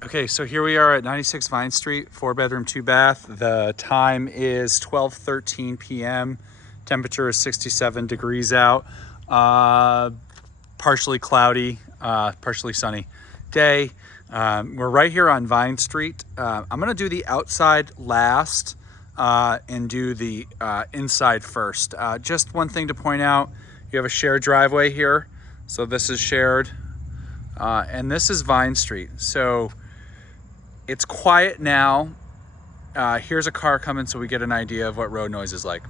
Okay, so here we are at 96 Vine Street, 4-bedroom, 2-bath. The time is 12:13 p.m. Temperature is 67 degrees out. Partially cloudy, partially sunny day. We're right here on Vine Street. I'm gonna do the outside last and do the inside first. Just one thing to point out, you have a shared driveway here. So this is shared and this is Vine Street. So it's quiet now. Here's a car coming so we get an idea of what road noise is like.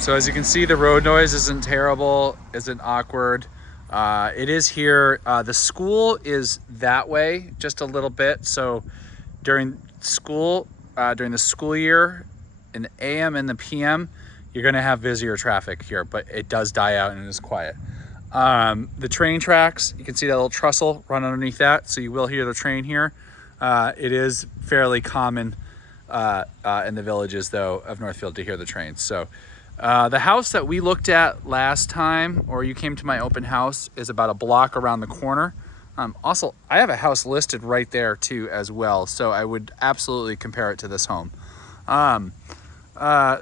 So as you can see, the road noise isn't terrible, isn't awkward. It is here. The school is that way just a little bit. So during the school year, in the AM and the PM, you're gonna have busier traffic here, but it does die out and it is quiet. The train tracks, you can see that little trestle run underneath that, so you will hear the train here. It is fairly common in the villages, though, of Northfield to hear the trains. So the house that we looked at last time, or you came to my open house, is about a block around the corner. Also, I have a house listed right there too as well, so I would absolutely compare it to this home.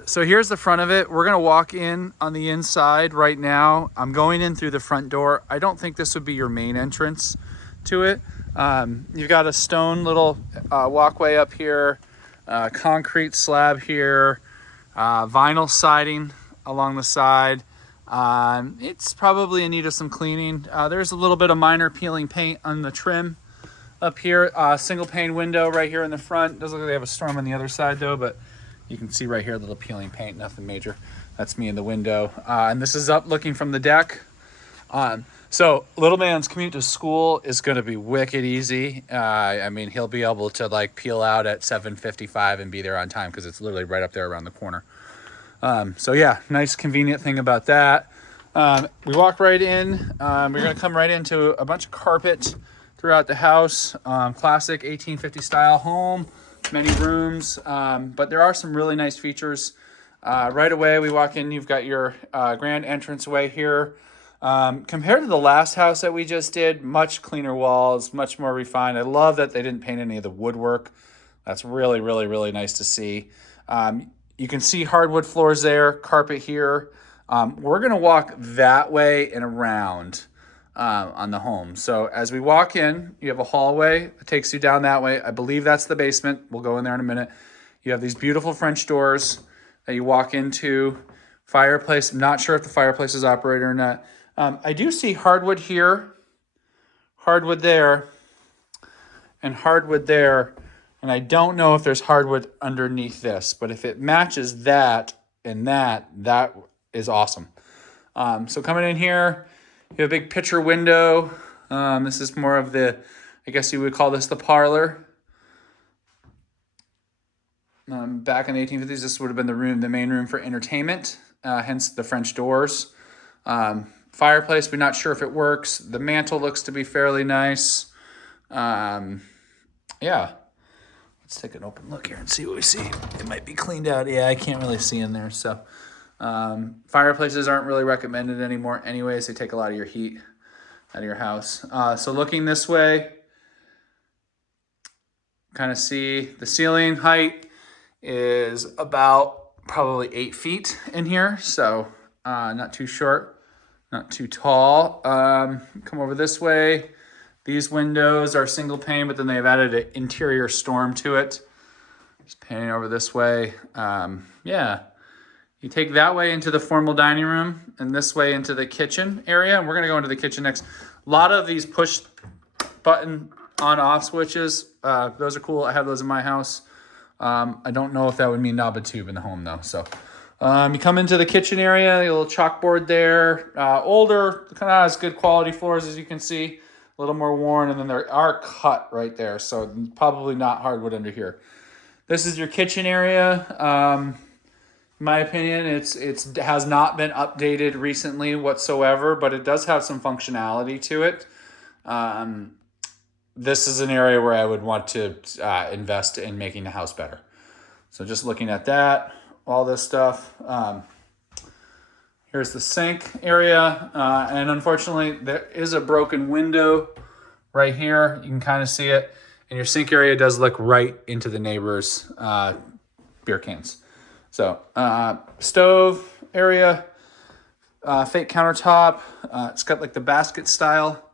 So here's the front of it. We're gonna walk in on the inside right now. I'm going in through the front door. I don't think this would be your main entrance to it. You've got a stone little walkway up here, concrete slab here, vinyl siding along the side. It's probably in need of some cleaning. There's a little bit of minor peeling paint on the trim up here. Single pane window right here in the front. Doesn't look like they have a storm on the other side though, but you can see right here, a little peeling paint, nothing major. That's me in the window. And this is up looking from the deck. So little man's commute to school is gonna be wicked easy. I mean, he'll be able to like peel out at 7:55 and be there on time because it's literally right up there around the corner. So yeah, nice convenient thing about that. We walk right in. We're gonna come right into a bunch of carpet throughout the house. Classic 1850 style home. Many rooms, but there are some really nice features. Right away, we walk in, you've got your grand entranceway here. Compared to the last house that we just did, much cleaner walls, much more refined. I love that they didn't paint any of the woodwork. That's really, really, really nice to see. You can see hardwood floors there, carpet here. We're gonna walk that way and around on the home. So as we walk in, you have a hallway that takes you down that way. I believe that's the basement. We'll go in there in a minute. You have these beautiful French doors that you walk into. Fireplace. I'm not sure if the fireplace is operated or not. I do see hardwood here, hardwood there, and hardwood there. And I don't know if there's hardwood underneath this, but if it matches that and that is awesome. So coming in here, you have a big picture window. This is more of the, I guess you would call this the parlor. Back in the 1850s, this would have been the main room for entertainment, hence the French doors. Fireplace, we're not sure if it works. The mantle looks to be fairly nice. Yeah. Let's take an open look here and see what we see. It might be cleaned out. Yeah, I can't really see in there, so. Fireplaces aren't really recommended anymore anyways. They take a lot of your heat out of your house. So looking this way, kind of see the ceiling height is about probably 8 feet in here. So not too short, not too tall. Come over this way. These windows are single pane, but then they've added an interior storm to it. Just panning over this way. Yeah. You take that way into the formal dining room and this way into the kitchen area. And we're gonna go into the kitchen next. A lot of these push button on off switches. Those are cool. I have those in my house. I don't know if that would mean knob and tube in the home though. So you come into the kitchen area, a little chalkboard there. Older, kind of has good quality floors as you can see. A little more worn, and then there are cut right there. So probably not hardwood under here. This is your kitchen area. In my opinion, it has not been updated recently whatsoever, but it does have some functionality to it. This is an area where I would want to invest in making the house better. So just looking at that, all this stuff. Here's the sink area, and unfortunately there is a broken window right here. You can kind of see it, and your sink area does look right into the neighbor's beer cans. So stove area, fake countertop. It's got like the basket style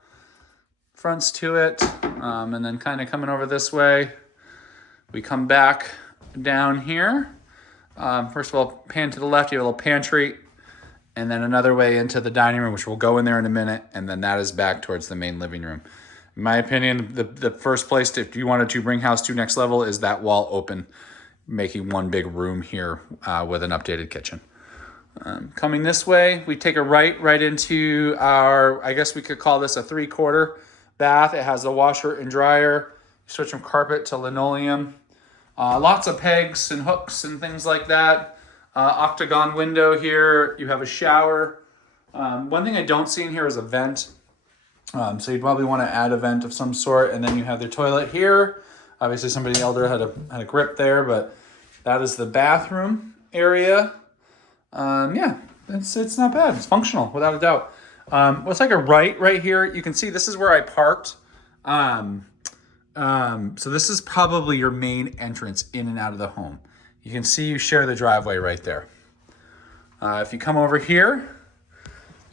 fronts to it, and then kind of coming over this way, we come back down here. First of all, pan to the left, you have a little pantry, and then another way into the dining room, which we'll go in there in a minute, and then that is back towards the main living room. In my opinion, the first place, if you wanted to bring House 2 next level, is that wall open, making one big room here with an updated kitchen. Coming this way, we take a right into our, I guess we could call this a 3/4 bath. It has a washer and dryer. You switch from carpet to linoleum. Lots of pegs and hooks and things like that. Octagon window here. You have a shower. One thing I don't see in here is a vent. So you'd probably want to add a vent of some sort. And then you have the toilet here. Obviously somebody elder had a grip there, but that is the bathroom area. Yeah, it's not bad. It's functional without a doubt. Let's take a right here. You can see this is where I parked. So this is probably your main entrance in and out of the home. You can see you share the driveway right there. If you come over here,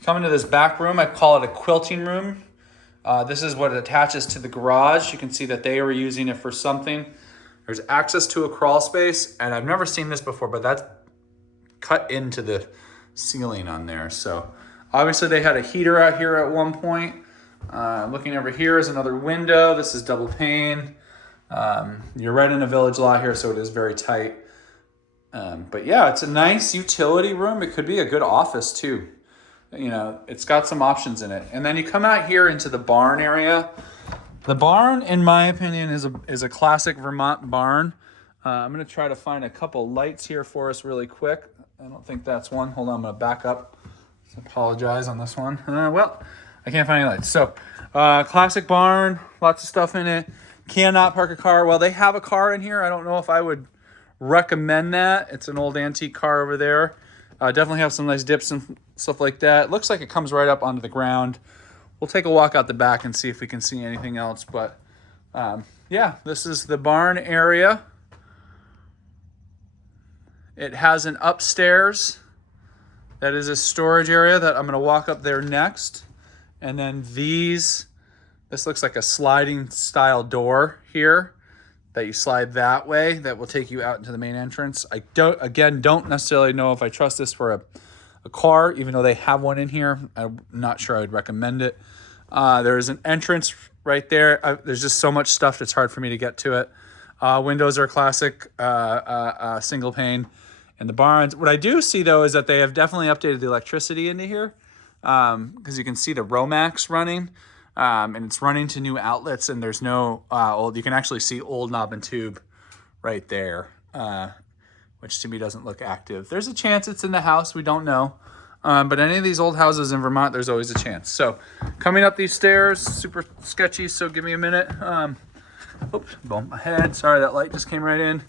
come into this back room, I call it a quilting room. This is what attaches to the garage. You can see that they were using it for something. There's access to a crawl space, and I've never seen this before, but that's cut into the ceiling on there. So obviously they had a heater out here at one point. Looking over here is another window. This is double pane. You're right in a village lot here, so it is very tight. But yeah, it's a nice utility room. It could be a good office too. You know, it's got some options in it. And then you come out here into the barn area. The barn, in my opinion, is a classic Vermont barn. I'm gonna try to find a couple lights here for us really quick. I don't think that's one. Hold on, I'm gonna back up. Apologize on this one. Well, I can't find any lights. So, classic barn, lots of stuff in it. Cannot park a car. Well, they have a car in here. I don't know if I would recommend that. It's an old antique car over there. Definitely have some nice dips and stuff like that. Looks like it comes right up onto the ground. We'll take a walk out the back and see if we can see anything else. But yeah, this is the barn area. It has an upstairs. That is a storage area that I'm going to walk up there next. And then this looks like a sliding style door here that you slide that way. That will take you out into the main entrance. I don't necessarily know if I trust this for a car, even though they have one in here. I'm not sure I would recommend it. There's an entrance right there. There's just so much stuff that's hard for me to get to it. Windows are classic single pane. And the barns, what I do see though is that they have definitely updated the electricity into here, because you can see the Romax running, and it's running to new outlets, and there's no old. You can actually see old knob and tube right there, which to me doesn't look active. There's a chance it's in the house. We don't know, but any of these old houses in Vermont, there's always a chance. So coming up these stairs, super sketchy. So give me a minute. Oops, bumped my head. Sorry, that light just came right in.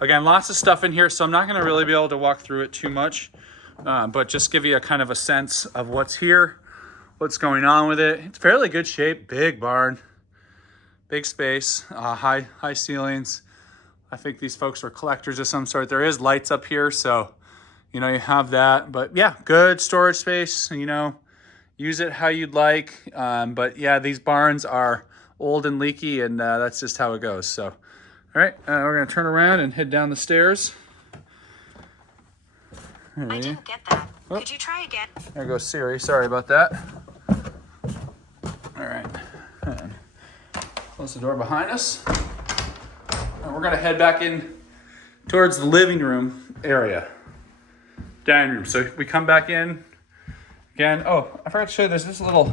Again, lots of stuff in here, so I'm not going to really be able to walk through it too much, but just give you a kind of a sense of what's here, what's going on with it. It's fairly good shape, big barn, big space, high ceilings. I think these folks are collectors of some sort. There is lights up here, so you know you have that. But yeah, good storage space. You know, use it how you'd like. But yeah, these barns are old and leaky, and that's just how it goes. So, all right, we're gonna turn around and head down the stairs. I didn't get that. Oh. Could you try again? There goes Siri. Sorry about that. All right, close the door behind us, and we're gonna head back in towards the living room area, dining room. So we come back in again. Oh, I forgot to show you. There's this little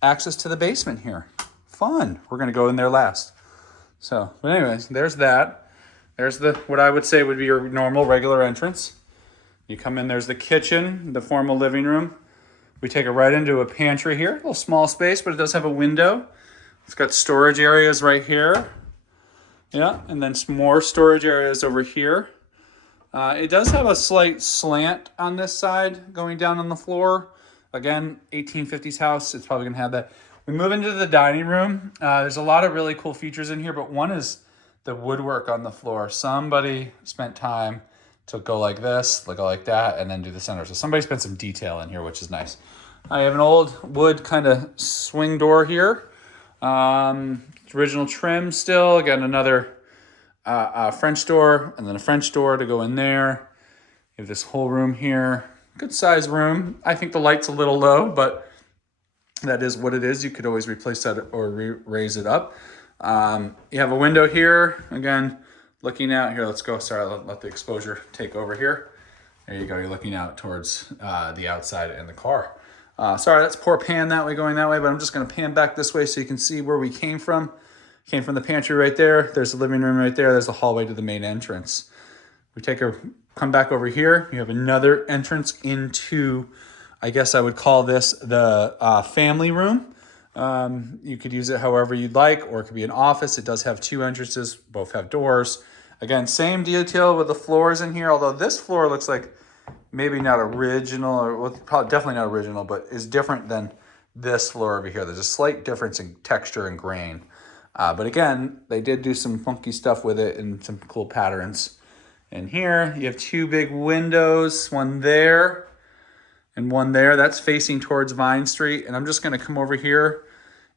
access to the basement here. Fun. We're gonna go in there last. So, but anyways, there's that. There's the, what I would say would be your normal regular entrance. You come in, there's the kitchen, the formal living room. We take it right into a pantry here. A little small space, but it does have a window. It's got storage areas right here. Yeah, and then some more storage areas over here. It does have a slight slant on this side going down on the floor. Again, 1850s house, it's probably gonna have that. We move into the dining room. There's a lot of really cool features in here, but one is the woodwork on the floor. Somebody spent time to go like this, go like that, and then do the center. So somebody spent some detail in here, which is nice. I have an old wood kind of swing door here. Original trim still. Again, another French door, and then a French door to go in there. You have this whole room here. Good size room. I think the light's a little low, but that is what it is. You could always replace that or raise it up. You have a window here. Again, looking out here. Let's go. Sorry, let the exposure take over here. There you go. You're looking out towards the outside and the car. Sorry, that's poor pan that way, going that way, but I'm just going to pan back this way so you can see where we came from. Came from the pantry right there. There's the living room right there. There's the hallway to the main entrance. We come back over here. You have another entrance into, I guess I would call this the family room. You could use it however you'd like, or it could be an office. It does have two entrances. Both have doors. Again, same detail with the floors in here, although this floor looks like maybe not original, or well, probably definitely not original, but is different than this floor over here. There's a slight difference in texture and grain. But again, they did do some funky stuff with it and some cool patterns. And here you have two big windows, one there and one there. That's facing towards Vine Street. And I'm just going to come over here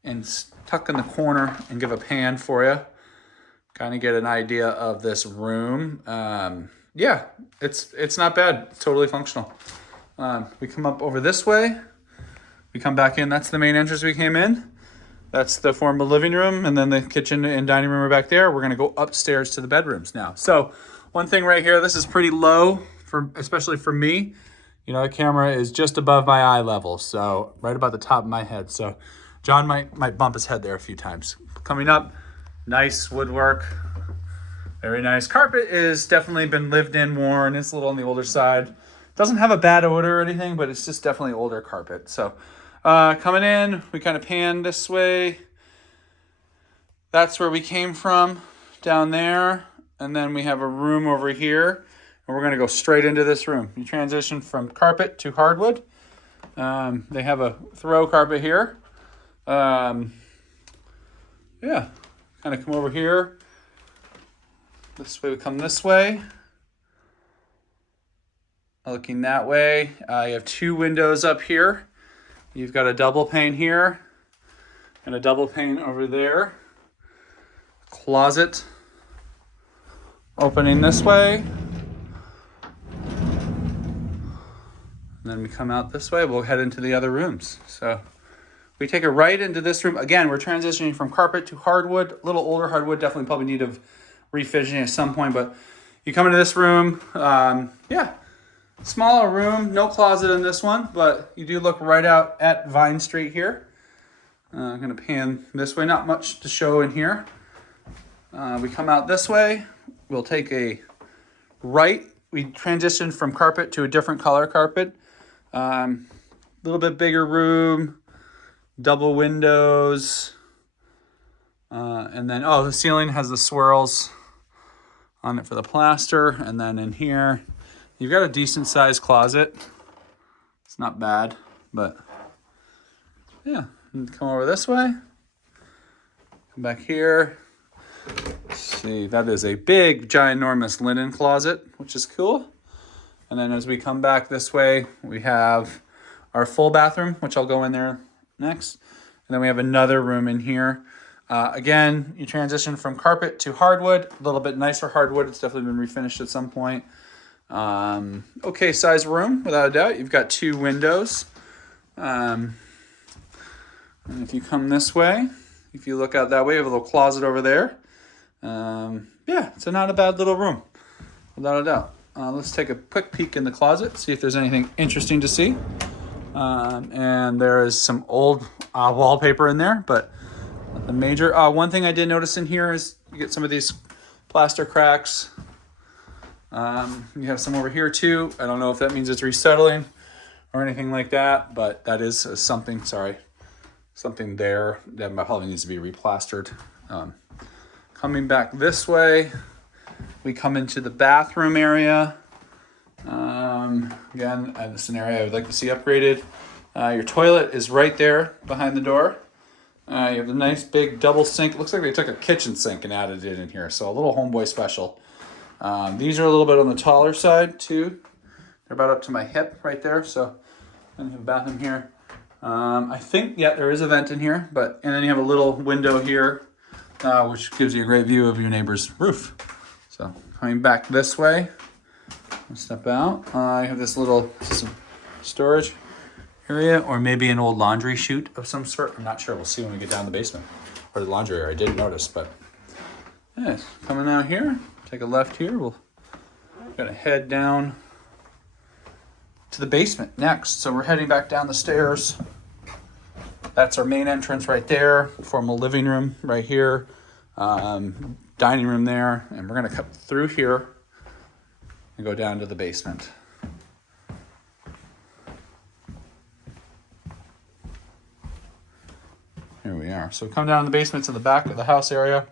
and tuck in the corner and give a pan for you. Kind of get an idea of this room. Yeah, it's not bad. It's totally functional. We come up over this way. We come back in. That's the main entrance we came in. That's the formal living room, and then the kitchen and dining room are back there. We're gonna go upstairs to the bedrooms now. So one thing right here, this is pretty low, especially for me. You know, the camera is just above my eye level, so right about the top of my head. So John might bump his head there a few times. Coming up, nice woodwork, very nice. Carpet is definitely been lived in, worn. It's a little on the older side. Doesn't have a bad odor or anything, but it's just definitely older carpet. So coming in, we kind of pan this way. That's where we came from, down there. And then we have a room over here. And we're going to go straight into this room. You transition from carpet to hardwood. They have a throw carpet here. Yeah, kind of come over here. This way we come this way. Looking that way. You have two windows up here. You've got a double pane here and a double pane over there. Closet opening this way. And then we come out this way. We'll head into the other rooms. So we take a right into this room. Again, we're transitioning from carpet to hardwood. A little older hardwood, definitely probably need of refinishing at some point. But you come into this room. Yeah. Smaller room, no closet in this one, but you do look right out at Vine Street here. I'm going to pan this way, not much to show in here. We come out this way, we'll take a right. We transition from carpet to a different color carpet. A little bit bigger room, double windows. And then, the ceiling has the swirls on it for the plaster. And then in here, you've got a decent sized closet. It's not bad, but yeah. Come over this way. Come back here. Let's see, that is a big, ginormous linen closet, which is cool. And then as we come back this way, we have our full bathroom, which I'll go in there next. And then we have another room in here. Again, you transition from carpet to hardwood, a little bit nicer hardwood. It's definitely been refinished at some point. Okay size room, without a doubt. You've got two windows. And if you come this way, if you look out that way, you have a little closet over there. Yeah, it's not a bad little room, without a doubt. Let's take a quick peek in the closet, see if there's anything interesting to see. And there is some old wallpaper in there, but nothing major. One thing I did notice in here is you get some of these plaster cracks. You have some over here too. I don't know if that means it's resettling or anything like that, but that is something there that probably needs to be replastered. Coming back this way, we come into the bathroom area. Again, the scenario I would like to see upgraded. Your toilet is right there behind the door. You have the nice big double sink. It looks like they took a kitchen sink and added it in here. So a little homeboy special. These are a little bit on the taller side too. They're about up to my hip right there. So I have a bathroom here. I think, yeah, there is a vent in here, and then you have a little window here, which gives you a great view of your neighbor's roof. So coming back this way, I'll step out. I have this little storage area, or maybe an old laundry chute of some sort. I'm not sure. We'll see when we get down the basement or the laundry area. I didn't notice, but yes, coming out here, take a left here. We're gonna head down to the basement next. So we're heading back down the stairs. That's our main entrance right there. Formal living room right here. Dining room there. And we're gonna cut through here and go down to the basement. Here we are. So come down the basement to the back of the house area.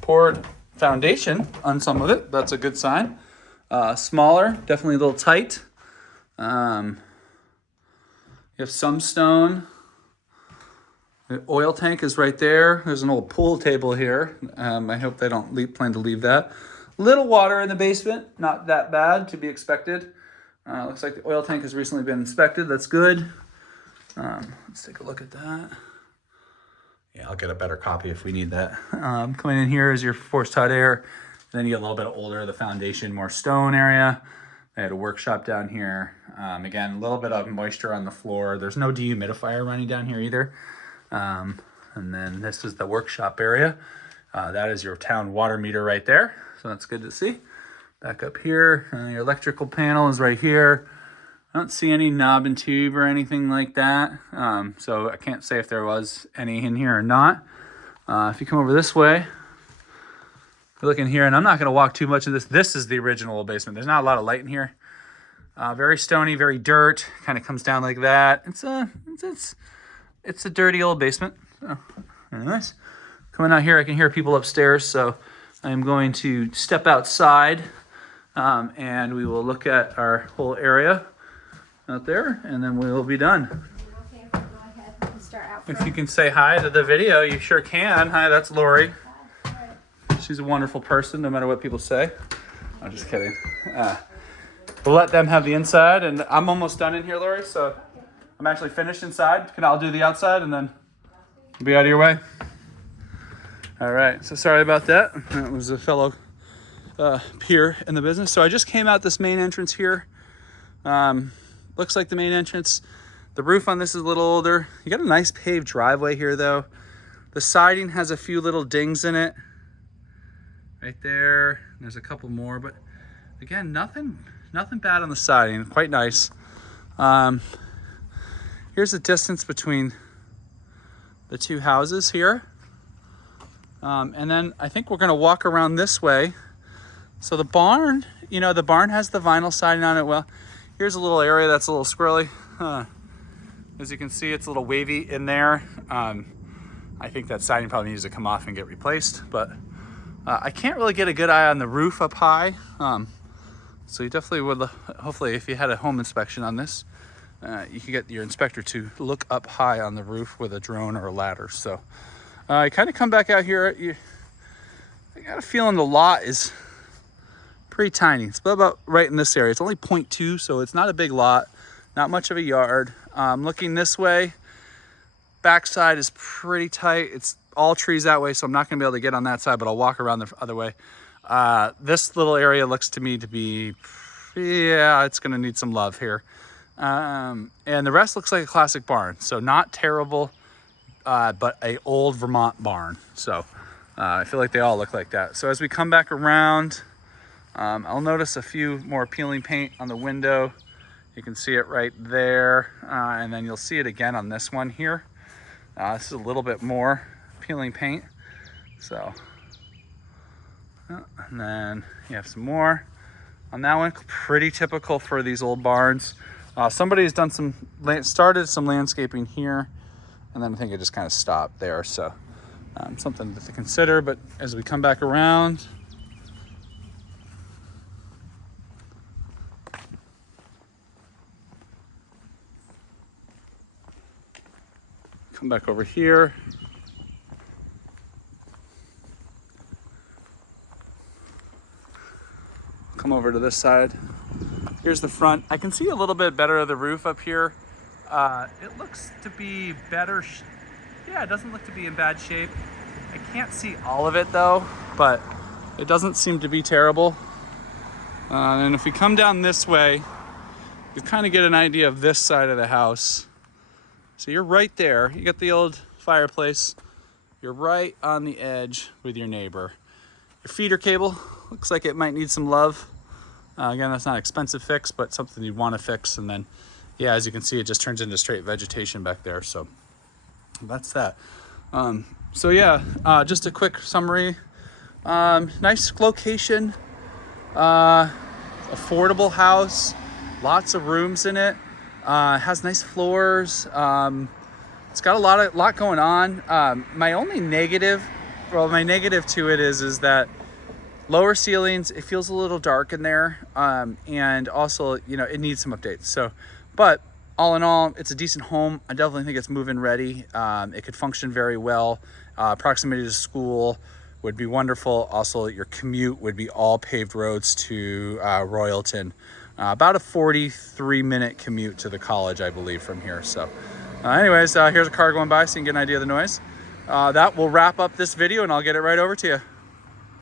Poured foundation on some of it. That's a good sign. Smaller, definitely a little tight. You have some stone. The oil tank is right there. There's an old pool table here. I hope they don't plan to leave that. Little water in the basement, not that bad, to be expected. Looks like the oil tank has recently been inspected. That's good. Let's take a look at that. Yeah, I'll get a better copy if we need that. Coming in here is your forced hot air. Then you get a little bit older, the foundation, more stone area. They had a workshop down here. Again, a little bit of moisture on the floor. There's no dehumidifier running down here either. And then this is the workshop area. That is your town water meter right there. So that's good to see. Back up here, your electrical panel is right here. I don't see any knob and tube or anything like that. So I can't say if there was any in here or not. If you come over this way, look in here, and I'm not going to walk too much of this. This is the original old basement. There's not a lot of light in here. Very stony, very dirt. Kind of comes down like that. It's a dirty old basement. So, very nice. Coming out here, I can hear people upstairs, so I'm going to step outside, and we will look at our whole area out there, and then we will be done. Okay, if we go ahead and start out If front. you can say hi to the video, you sure can. Hi, that's Lori. She's a wonderful person, no matter what people say. I'm just kidding. We'll let them have the inside, and I'm almost done in here, Lori, so I'm actually finished inside. I'll do the outside, and then be out of your way. All right, so sorry about that. That was a fellow peer in the business. So I just came out this main entrance here. Looks like the main entrance. The roof on this is a little older. You got a nice paved driveway here, though. The siding has a few little dings in it. Right there. There's a couple more, but again, nothing bad on the siding. Quite nice. Here's the distance between the two houses here. And then I think we're gonna walk around this way. So the barn, the barn has the vinyl siding on it. Well, here's a little area that's a little squirrely. As you can see, it's a little wavy in there. I think that siding probably needs to come off and get replaced, but I can't really get a good eye on the roof up high. So you definitely would, hopefully if you had a home inspection on this, you could get your inspector to look up high on the roof with a drone or a ladder. So I kind of come back out here. I got a feeling the lot is pretty tiny. It's about right in this area. It's only 0.2, so it's not a big lot, not much of a yard. Looking this way, backside is pretty tight. It's all trees that way, so I'm not gonna be able to get on that side, but I'll walk around the other way. This little area looks to me to be, yeah, it's gonna need some love here. And the rest looks like a classic barn, so not terrible, but a old Vermont barn. So I feel like they all look like that. So as we come back around, I'll notice a few more peeling paint on the window. You can see it right there, and then you'll see it again on this one here. This is a little bit more peeling paint. So, and then you have some more on that one. Pretty typical for these old barns. Somebody's done started some landscaping here, and then I think it just kind of stopped there. So something to consider. But as we come back around, Come back over here. Come over to this side. Here's the front. I can see a little bit better of the roof up here. It looks to be better. Yeah, it doesn't look to be in bad shape. I can't see all of it though, but it doesn't seem to be terrible. And if we come down this way, you kind of get an idea of this side of the house. So you're right there. You got the old fireplace. You're right on the edge with your neighbor. Your feeder cable looks like it might need some love. Again, that's not an expensive fix, but something you'd want to fix. And then, yeah, as you can see, it just turns into straight vegetation back there. So that's that. So yeah, just a quick summary. Nice location, affordable house, lots of rooms in it. Has nice floors. It's got a lot going on. My only negative, my negative to it is that lower ceilings, it feels a little dark in there. And also, you know, it needs some updates. So, but all in all, it's a decent home. I definitely think it's move-in ready. It could function very well. Proximity to school would be wonderful. Also, your commute would be all paved roads to Royalton. About a 43-minute commute to the college, I believe, from here. So anyways, here's a car going by so you can get an idea of the noise. That will wrap up this video, and I'll get it right over to you.